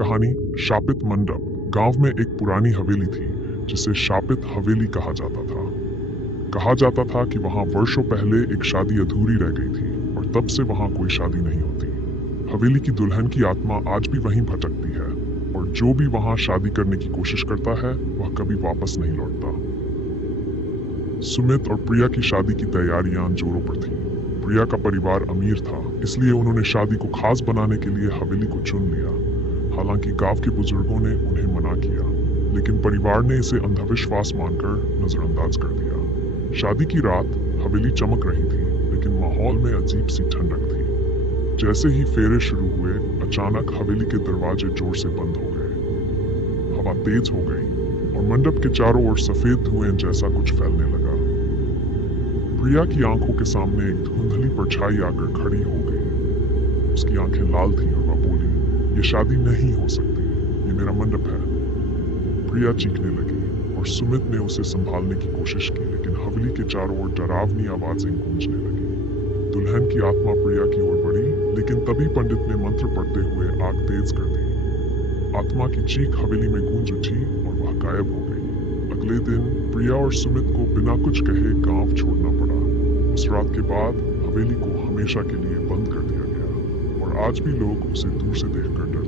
कहानी शापित मंडप। गांव में एक पुरानी हवेली थी जिसे शापित हवेली कहा जाता था। कहा जाता था कि वहां वर्षों पहले एक शादी अधूरी रह गई थी और तब से वहां कोई शादी नहीं होती। हवेली की दुल्हन की आत्मा आज भी वहीं भटकती है और जो भी वहां शादी करने की कोशिश करता है वह कभी वापस नहीं लौटता। सुमित और प्रिया की शादी की तैयारियां जोरों पर थीं। प्रिया का परिवार अमीर था, इसलिए उन्होंने शादी को खास बनाने के लिए हवेली को चुन लिया। हालांकि गांव के बुजुर्गों ने उन्हें मना किया, लेकिन परिवार ने इसे अंधविश्वास मानकर नजरअंदाज कर दिया। शादी की रात हवेली चमक रही थी, लेकिन माहौल में अजीब सी ठंडक थी। जैसे ही फेरे शुरू हुए, अचानक हवेली के दरवाजे जोर से बंद हो गए। हवा तेज हो गई और मंडप के चारों ओर सफेद धुएं जैसा कुछ फैलने लगा। प्रिया की आंखों के सामने एक धुंधली परछाई आकर खड़ी हो गई। उसकी आंखें लाल थीं और वह बोली, "ये शादी नहीं हो सकती, ये मेरा मंडप है।" प्रिया चीखने लगी और सुमित ने उसे संभालने की कोशिश की, लेकिन हवेली के चारों ओर डरावनी आवाजें गूंजने लगी। दुल्हन की आत्मा प्रिया की ओर बढ़ी, लेकिन तभी पंडित ने मंत्र पढ़ते हुए आग तेज कर दी। आत्मा की चीख हवेली में गूंज उठी और वह गायब हो गई। अगले दिन प्रिया और सुमित को बिना कुछ कहे गांव छोड़ना पड़ा। उस रात के बाद हवेली को हमेशा के लिए बंद कर दिया गया और आज भी लोग उसे दूर से देखकर